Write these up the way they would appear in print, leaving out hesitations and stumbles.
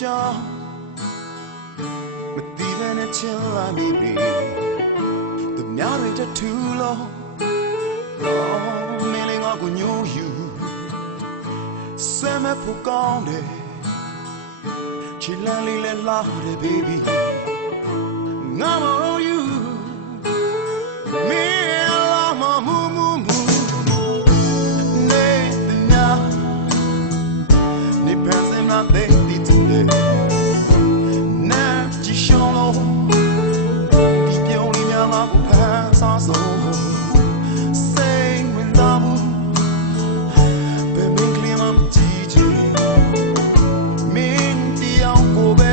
ကြောင့်မတည်တဲ့နဲ့ချင်လာမိပြီသူများတွေတထူလို့မင်းလေးငါကိုညှို့ယူဆမ်းမဖို့ကောင်းတယ်ချီလန်းလေးလဲလာတယ် baby ငါမလို့ယူမင်းလာမမူမူမူနေတဲ့ညာနေပန်းစင်လာတဲ့ဒီတူလေနာချီရှောင်းလို့ဒီပြုံးလေးများမှာဖန်ဆားဆုံးစိတ်ဝင်စားဘူးဘယ်မင်းကလေးမှမကြည့်ချင်မင်းတရားကိုပဲ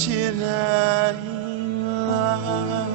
ဖြစ်နိုင်လား